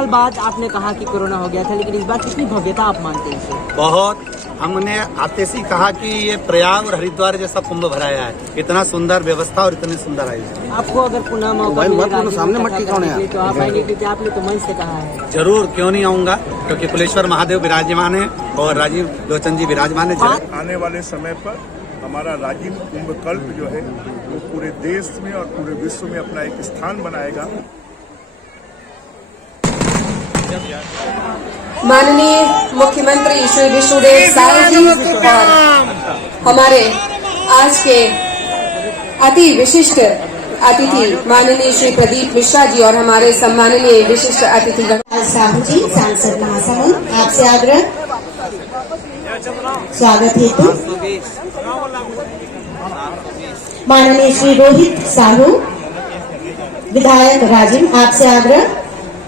साल बाद आपने कहा कि कोरोना हो गया था, लेकिन इस बार कितनी भव्यता आप मानते हैं इसे? बहुत। हमने आते से कहा कि ये प्रयाग और हरिद्वार जैसा कुंभ भराया है, इतना सुंदर व्यवस्था और इतनी सुंदर आयोजन। आपको अगर पुनः मौका मिले सामने मट्टी कौन है तो आप आएंगे, क्योंकि आपने तो मन से कहा है। जरूर, क्यों नहीं आऊंगा, क्योंकि कुलेश्वर महादेव विराजमान है और राजीव लोचन जी विराजमान है। आने वाले समय पर हमारा राजीव कुंभ कल्प जो है वो पूरे देश में और पूरे विश्व में अपना एक स्थान बनाएगा। माननीय मुख्यमंत्री श्री विष्णुदेव साय जी और हमारे आज के अति विशिष्ट अतिथि माननीय श्री प्रदीप मिश्रा जी और हमारे सम्माननीय विशिष्ट अतिथिगण साहू जी, सांसद महासमुंद, आपसे आग्रह स्वागत हेतु माननीय श्री रोहित साहू, विधायक राजिम, आपसे आग्रह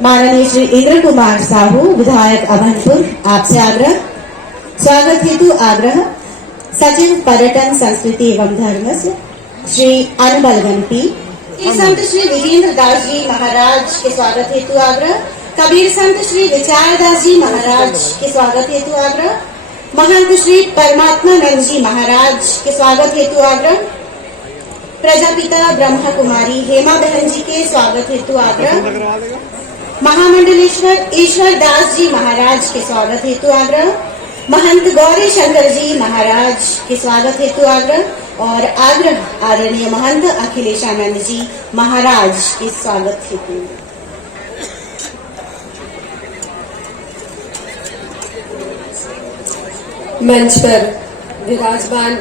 माननीय श्री इंद्र कुमार साहू, विधायक अभनपुर, आपसे आग्रह स्वागत हेतु आग्रह सचिव पर्यटन संस्कृति एवं धर्म श्री अनबल गणपी, संत श्री विजेंद्र दास जी महाराज के स्वागत हेतु आग्रह, कबीर संत श्री विचार दास जी महाराज के स्वागत हेतु आग्रह, महंत श्री परमात्मा नंद जी महाराज के स्वागत हेतु आग्रह, प्रजापिता ब्रह्मा कुमारी हेमा बहन जी के स्वागत हेतु आग्रह, महामंडलेश्वर ईश्वर दास जी महाराज के स्वागत हेतु आग्रह, महंत गौरी शंकर जी महाराज के स्वागत हेतु आग्रह और आग्रह आदरणीय महंत अखिलेशानंद जी महाराज के स्वागत हेतु। मंच पर विराजमान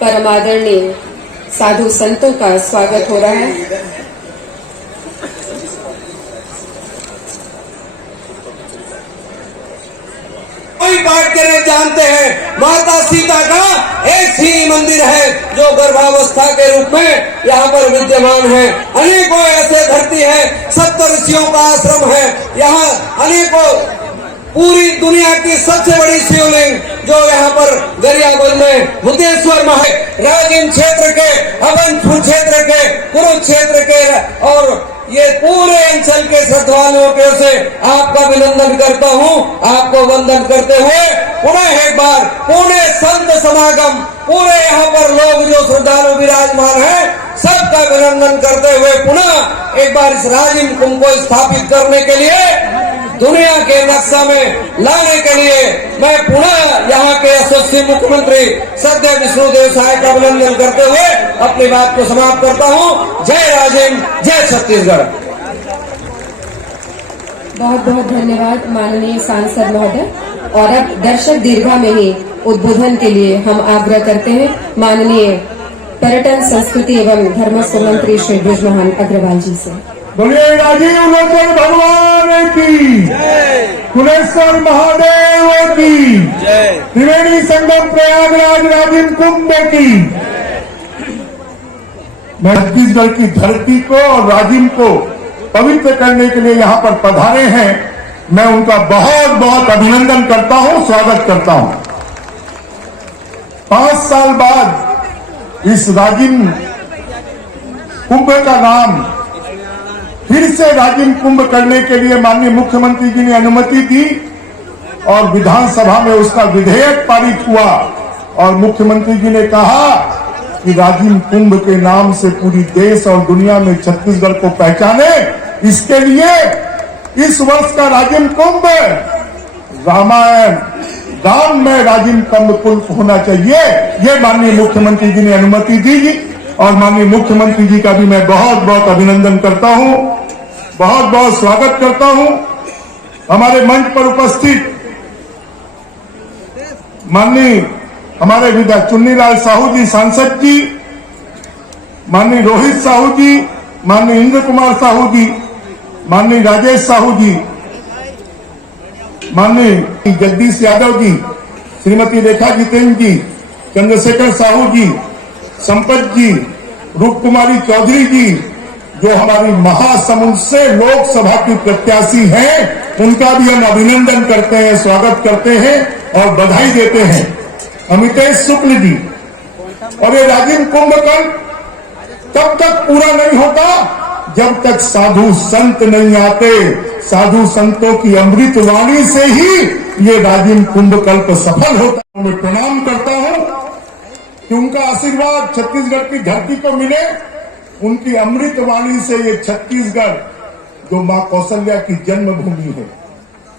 परमादरणीय साधु संतों का स्वागत हो रहा है। पाठ करने जानते हैं। माता सीता का एक ही मंदिर है जो गर्भावस्था के रूप में यहाँ पर विद्यमान है। अनेकों ऐसे धरती है, 70 ऋषियों का आश्रम है। यहाँ अनेकों पूरी दुनिया की सबसे बड़ी शिवलिंग जो यहाँ पर गरियाबंद में बुद्धेश्वर में है। राजिम क्षेत्र के, अभनपुर क्षेत्र के, कुरुक्षेत्र के और ये पूरे अंचल के श्रद्धालुओं के से आपका अभिनंदन करता हूँ। आपको वंदन करते हुए पुनः एक बार पूरे संत समागम, पूरे यहाँ पर लोग जो श्रद्धालु विराजमान है, सबका अभिनंदन करते हुए पुनः एक बार इस राजिम कुंभ को स्थापित करने के लिए, दुनिया के नक्शा में लाने के लिए मैं पुनः यहाँ के यशस्वी मुख्यमंत्री सद्य विष्णुदेव साय का अभिनंदन करते हुए अपनी बात को समाप्त करता हूँ। जय राजिम, जय छत्तीसगढ़। बहुत बहुत धन्यवाद माननीय सांसद महोदय। और अब दर्शक दीर्घा में ही उद्बोधन के लिए हम आग्रह करते हैं माननीय पर्यटन संस्कृति एवं धर्मस्व मंत्री श्री बृजमोहन अग्रवाल जी से। बोलिए राजीव लोचन भगवान की, कुलेश्वर महादेव की, त्रिवेणी संगम प्रयागराज राजीव कुंभ की। मैं छत्तीसगढ़ की धरती को और राजिम को पवित्र करने के लिए यहाँ पर पधारे हैं, मैं उनका बहुत बहुत अभिनंदन करता हूँ, स्वागत करता हूँ। 5 साल बाद इस राजिम कुंभ का नाम फिर से राजिम कुंभ करने के लिए माननीय मुख्यमंत्री जी ने अनुमति दी और विधानसभा में उसका विधेयक पारित हुआ और मुख्यमंत्री जी ने कहा कि राजिम कुंभ के नाम से पूरी देश और दुनिया में छत्तीसगढ़ को पहचाने। इसके लिए इस वर्ष का राजिम कुंभ रामायण राम में राजिम कुंभ होना चाहिए। ये माननीय मुख्यमंत्री जी ने अनुमति दी और माननीय मुख्यमंत्री जी का भी मैं बहुत बहुत अभिनंदन करता हूं, बहुत बहुत स्वागत करता हूं। हमारे मंच पर उपस्थित माननीय हमारे विधायक चुन्नीलाल साहू जी सांसद जी, माननीय रोहित साहू जी, माननीय इंद्र कुमार साहू जी, माननीय राजेश साहू जी, माननीय जगदीश यादव जी, श्रीमती रेखा जितेंद्र जी, चंद्रशेखर साहू जी, संपत जी, रूप कुमारी चौधरी जी, जो हमारी महासमुंद से लोकसभा की प्रत्याशी हैं, उनका भी हम अभिनंदन करते हैं, स्वागत करते हैं और बधाई देते हैं। अमितेश शुक्ल जी, और ये राजिम कुंभ तब तक पूरा नहीं होता जब तक साधु संत नहीं आते, साधु संतों की अमृत वाणी से ही ये राजिम कुंभ कल्प सफल होता है। मैं प्रणाम करता हूं कि उनका आशीर्वाद छत्तीसगढ़ की धरती को मिले। उनकी अमृत वाणी से ये छत्तीसगढ़ जो मां कौशल्या की जन्मभूमि है,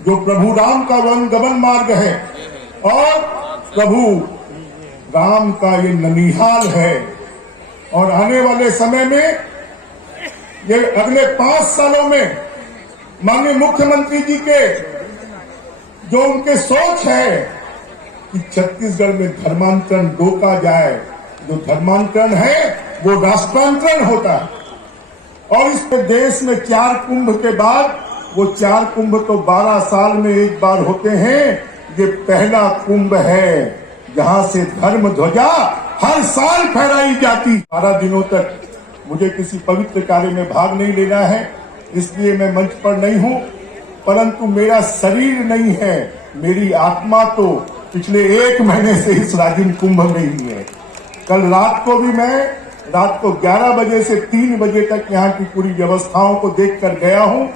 जो प्रभु राम का वन गमन मार्ग है और प्रभु राम का ये ननिहाल है, और आने वाले समय में ये अगले 5 सालों में माननीय मुख्यमंत्री जी के जो उनके सोच है कि छत्तीसगढ़ में धर्मांतरण रोका जाए। जो धर्मांतरण है वो राष्ट्रांतरण होता है, और इस देश में 4 कुंभ के बाद वो 4 कुंभ तो 12 साल में एक बार होते हैं। ये पहला कुंभ है जहां से धर्म ध्वजा हर साल फहराई जाती। 12 दिनों तक मुझे किसी पवित्र कार्य में भाग नहीं लेना है, इसलिए मैं मंच पर नहीं हूं, परंतु मेरा शरीर नहीं है, मेरी आत्मा तो पिछले 1 महीने से इस राजिम कुंभ में ही है। कल रात को भी मैं रात को 11 बजे से 3 बजे तक यहाँ की पूरी व्यवस्थाओं को देखकर गया हूँ।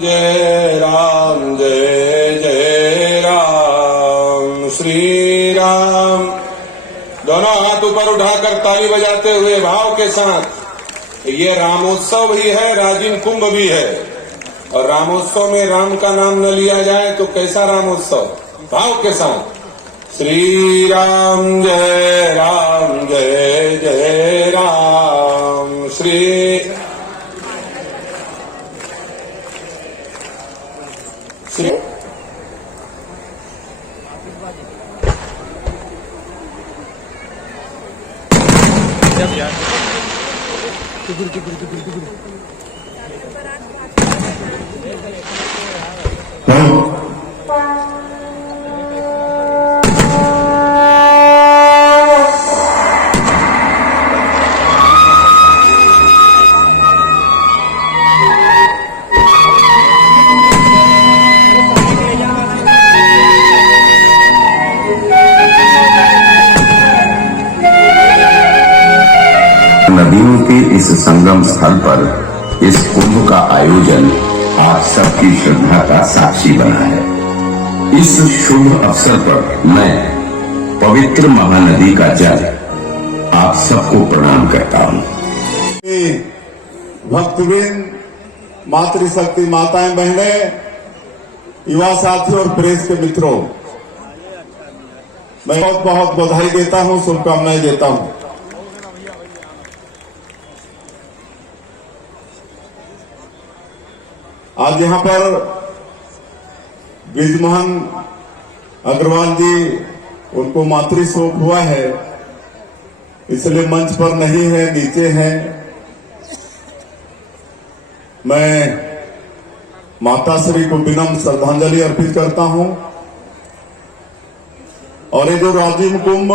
जय राम जय जय राम श्री राम। दोनों हाथ ऊपर उठाकर ताली बजाते हुए भाव के साथ। ये रामोत्सव भी है, राजिम कुंभ भी है, और रामोत्सव में राम का नाम न लिया जाए तो कैसा रामोत्सव। भाव के साथ श्री राम जय जय राम श्री श्री नदियों के इस संगम स्थल पर इस कुंभ का आयोजन आप सबकी श्रद्धा का साक्षी बना है। इस शुभ अवसर पर मैं पवित्र महानदी का जल आप सबको प्रणाम करता हूँ। भक्तवृंद, मातृशक्ति माताएं, बहनें, युवा साथी और प्रेस के मित्रों, मैं बहुत बहुत बधाई देता हूं, शुभकामनाएं देता हूं। आज यहां पर ब्रिजमोहन अग्रवाल जी, उनको मातृशोक हुआ है, इसलिए मंच पर नहीं है, नीचे हैं। मैं माताश्री को विनम्र श्रद्धांजलि अर्पित करता हूं। और ये जो राजिम कुंभ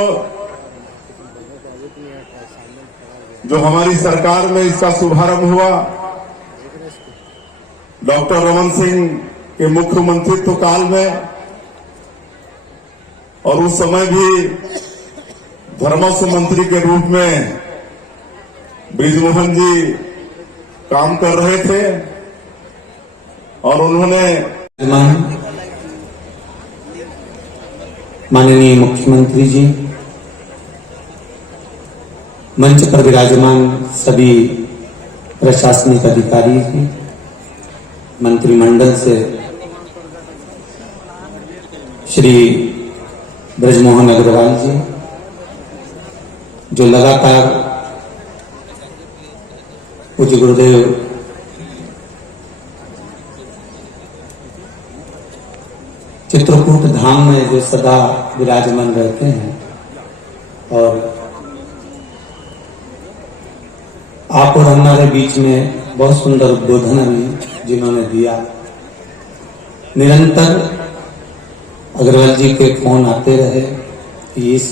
जो हमारी सरकार में इसका शुभारंभ हुआ, डॉक्टर रमन सिंह के मुख्यमंत्रित्व काल में, और उस समय भी धर्मस्व मंत्री के रूप में ब्रिजमोहन जी काम कर रहे थे, और उन्होंने माननीय मुख्यमंत्री जी, मंच पर विराजमान सभी प्रशासनिक अधिकारी जी, मंत्रिमंडल से श्री ब्रिजमोहन अग्रवाल जी, जो लगातार पूज्य गुरुदेव चित्रकूट धाम में जो सदा विराजमान रहते हैं, और आप और हमारे बीच में बहुत सुंदर उद्बोधन जिन्होंने दिया। निरंतर अग्रवाल जी के फोन आते रहे कि इस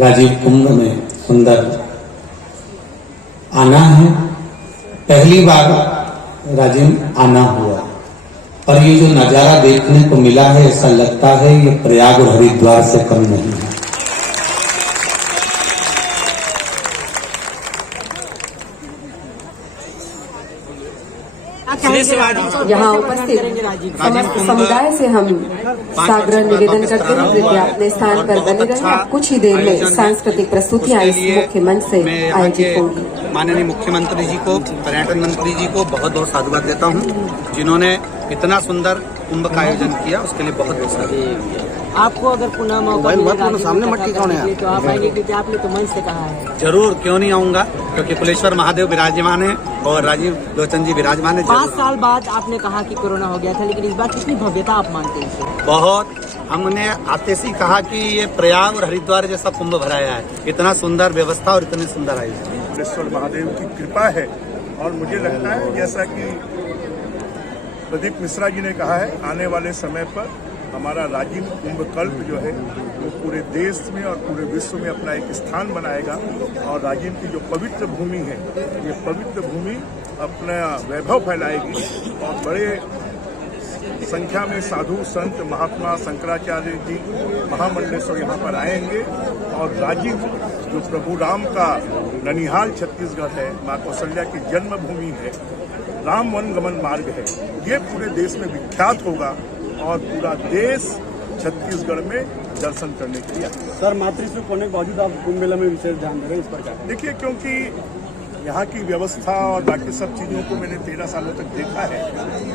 राजीव कुंभ में सुंदर आना है। पहली बार राजीव आना हुआ, और ये जो नजारा देखने को मिला है, ऐसा लगता है ये प्रयाग और हरिद्वार से कम नहीं है। यहाँ उपस्थित समस्त समुदाय से हम साग्रह निवेदन करते हैं कृपया अपने स्थान पर बने रहें। अब कुछ ही देर में सांस्कृतिक प्रस्तुतियां इस मुख्य मंच से आयोजित होंगी। माननीय मुख्यमंत्री जी को, पर्यटन मंत्री जी को बहुत बहुत साधुवाद देता हूँ, जिन्होंने इतना सुंदर कुंभ का आयोजन किया, उसके लिए बहुत बहुत साधुवाद। आपको अगर पुनः मौका मिले सामने मट्टी कौन है तो आप आएंगे, क्योंकि आपने तो मंच से कहा है। जरूर, क्यों नहीं आऊंगा, क्योंकि कुलेश्वर महादेव विराजमान है और राजीव लोचन जी विराजमान है। 5 साल बाद आपने कहा कि कोरोना हो गया था, लेकिन इस बार कितनी भव्यता आप मानते हैं? बहुत, हमने आते सी कहा कि ये प्रयाग और हरिद्वार जैसा कुंभ भराया है, इतना सुंदर व्यवस्था और इतनी सुंदर आयोजन। कुलेश्वर महादेव की कृपा है और मुझे लगता है जैसा कि प्रदीप मिश्रा जी ने कहा है, आने वाले समय पर हमारा राजीव कुंभ कल्प जो है वो पूरे देश में और पूरे विश्व में अपना एक स्थान बनाएगा और राजीव की जो पवित्र भूमि है, ये पवित्र भूमि अपना वैभव फैलाएगी और बड़े संख्या में साधु संत महात्मा शंकराचार्य जी महामंडलेश्वर यहाँ पर आएंगे और राजीव जो प्रभु राम का ननिहाल छत्तीसगढ़ है, माँ कौशल्या की जन्मभूमि है, राम वन गमन मार्ग है, ये पूरे देश में विख्यात होगा और पूरा देश छत्तीसगढ़ में दर्शन करने के लिए। सर, मातृत्व होने के बावजूद आप कुंभ मेला में विशेष ध्यान दे रहे हैं, इस पर क्या? देखिए, क्योंकि यहाँ की व्यवस्था और बाकी सब चीजों को मैंने 13 सालों तक देखा है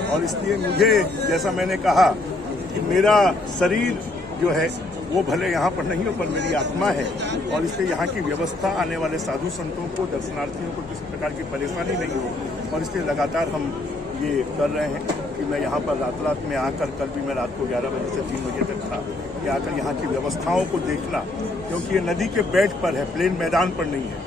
और इसलिए मुझे, जैसा मैंने कहा कि मेरा शरीर जो है वो भले यहाँ पर नहीं हो पर मेरी आत्मा है और इसलिए यहाँ की व्यवस्था, आने वाले साधु संतों को, दर्शनार्थियों को किसी प्रकार की परेशानी नहीं हो और इसलिए लगातार हम ये कर रहे हैं कि मैं यहाँ पर रात में आकर, कल भी मैं रात को 11 बजे से 3 बजे तक था, कि आकर यहाँ की व्यवस्थाओं को देखना, क्योंकि ये नदी के बेट पर है, प्लेन मैदान पर नहीं है,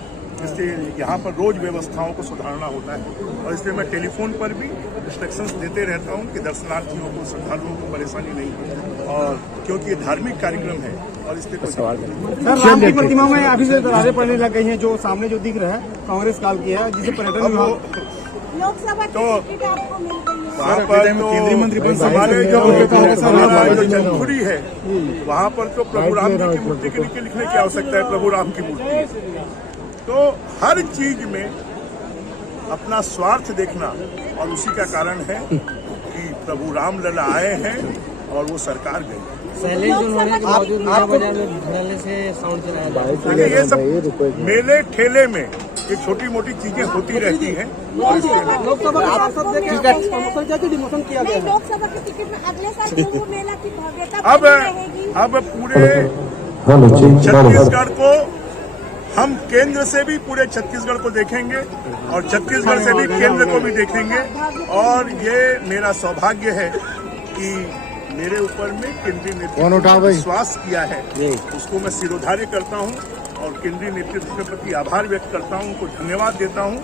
इसलिए यहाँ पर रोज व्यवस्थाओं को सुधारना होता है और इसलिए मैं टेलीफोन पर भी इंस्ट्रक्शंस देते रहता हूँ कि दर्शनार्थियों को, श्रद्धालुओं को परेशानी नहीं हो और क्योंकि ये धार्मिक कार्यक्रम है और इसलिए कोई सवाल नहीं। सर, राम की प्रतिमा में अभी से दरारें पड़ने लग गई हैं, जो सामने जो दिख रहा है कांग्रेस काल की है, जिसे पर्यटन विभाग तो वहाँ पर केंद्रीय मंत्री हमारे जो जन्मभूमि है वहाँ पर तो प्रभु राम जी की मूर्ति के नीचे लिखने की आवश्यकता है, प्रभु राम की मूर्ति। तो हर चीज में अपना स्वार्थ देखना और उसी का कारण है कि प्रभु राम लला आए हैं और वो सरकार गई। देखिए, ये सब मेले ठेले में ये छोटी मोटी चीजें होती रहती हैं। लोकसभा किया गया, लोकसभा के टिकट में अगले साल कुंभ मेला की भव्यता अब पूरे छत्तीसगढ़ को हम केंद्र से भी पूरे छत्तीसगढ़ को देखेंगे और छत्तीसगढ़ से भी केंद्र को भी देखेंगे और ये मेरा सौभाग्य है कि मेरे ऊपर में केंद्रीय नेतृत्व ने विश्वास किया है, उसको मैं सिरोधार्य करता हूँ और केंद्रीय नेतृत्व के प्रति आभार व्यक्त करता हूँ, उनको धन्यवाद देता हूँ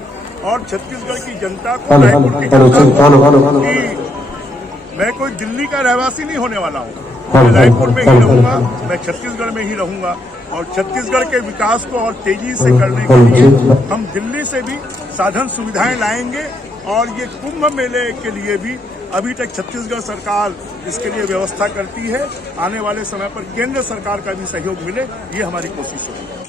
और छत्तीसगढ़ की जनता को, रायपुर की जनता को कि मैं कोई दिल्ली का रहवासी नहीं होने वाला हूँ, मैं रायपुर में ही रहूंगा, मैं छत्तीसगढ़ में ही रहूंगा और छत्तीसगढ़ के विकास को और तेजी से करने के लिए हम दिल्ली से भी साधन सुविधाएं लाएंगे और ये कुंभ मेले के लिए भी अभी तक छत्तीसगढ़ सरकार इसके लिए व्यवस्था करती है। आने वाले समय पर केंद्र सरकार का भी सहयोग मिले, ये हमारी कोशिश होगी।